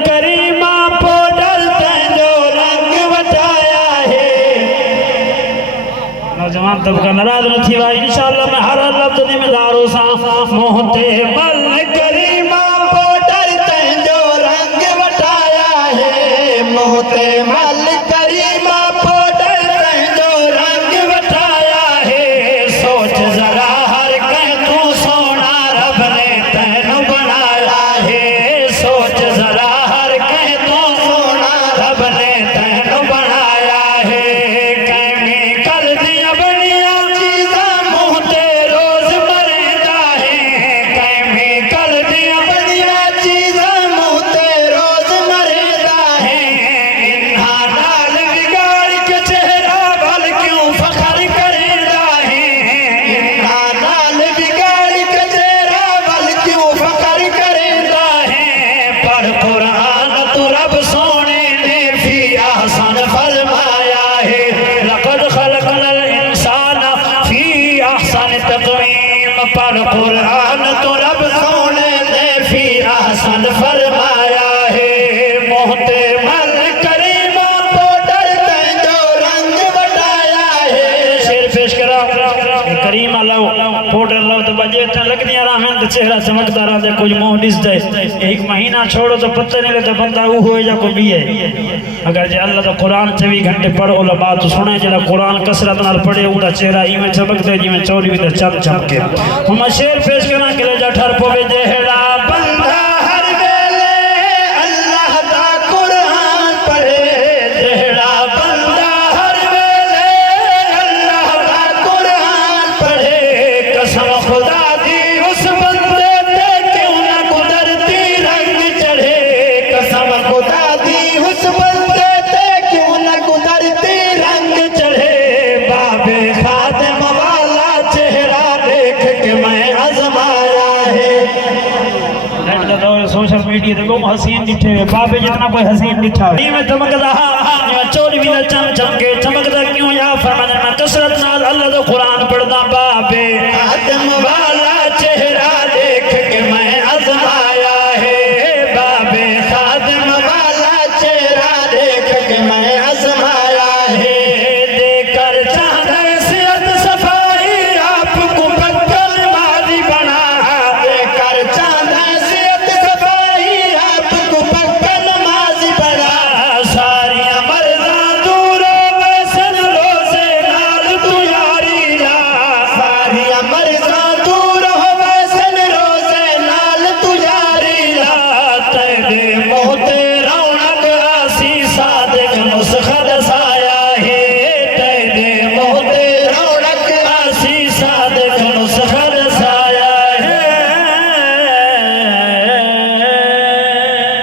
करीमा पोडल जो रंग बचाया है। नौजवान तबका नाराज न थी भाई, इंशाअल्लाह मैं हर लफ्ज़ जिम्मेदारों सा मोहते मल करीमा पोडल जो रंग बचाया है। मोहते मल करीमा पोडल जो रंग बचाया है। सोच जरा हर कह तू सोना रब ने तैन बनाया है। सोच जरा हर कह तू सोना रब ने तैन बनाया है। केमिकल दिया बनिया चीज़ा मुँह ते रोज मरेंदा है। केमिकल दिया बनिया चीज़ा मुँह ते रोज मरेंदा है। इन्हा नाल बिगाड़ के चेहरा भल क्यों फखर करेंदा है। इन्हा नाल बिगाड़ के चेहरा भल क्यों फखर करेंदा है। पढ़ कुरान तू रब सोने ने फी अहसन फरमाया है। लक़द खलक़नल इंसान फी अहसन तक़वीम। पढ़ कुरान तू रब सोने ने फी अहसन फरमाया है। मोहते मल करीमा पोडल जो रंग बटाया है। शेर पेश करा करीम अल्लाह पोडल अल्लाह तो बजे त लगनी आराम है। चेहरा चमकता रहा कुछ मुंह दिस दे। एक महीना छोड़ो तो पता नहीं लगता बंदा वो हो जा कोई भी है। अगर जे अल्लाह तो कुरान 24 घंटे पढ़ो बात तो सुने जरा कुरान कसरत नाल पढ़े उदा चेहरा इवें चमकते जिवें चौरी भी चम चमके। हम शेर पेश करा के ले जा ठर पवे जेड़ा बंदा हर वेले अल्लाह दा कुरान पढ़े। जेड़ा बंदा हर वेले अल्लाह दा कुरान पढ़े। कसम खुदा दी उस बंदे ते क्यों ना कुदरती रंग चढ़े। कसम खुदा दी उस बंदे ते क्यों ना कुदरती रंग चढ़े। बाबे खातिम वाला चेहरा देख के मैं आजमाया है। सोशल मीडिया ते बहुत हसीन दिखे हुए बाबे जितना कोई हसीन दिखा में चमकदा चोरी भी चम चमके चमकदा क्यों या फरमाने मैं कसरत नाल अल्लाह दा कुरान पढ़दा बाबे खातिम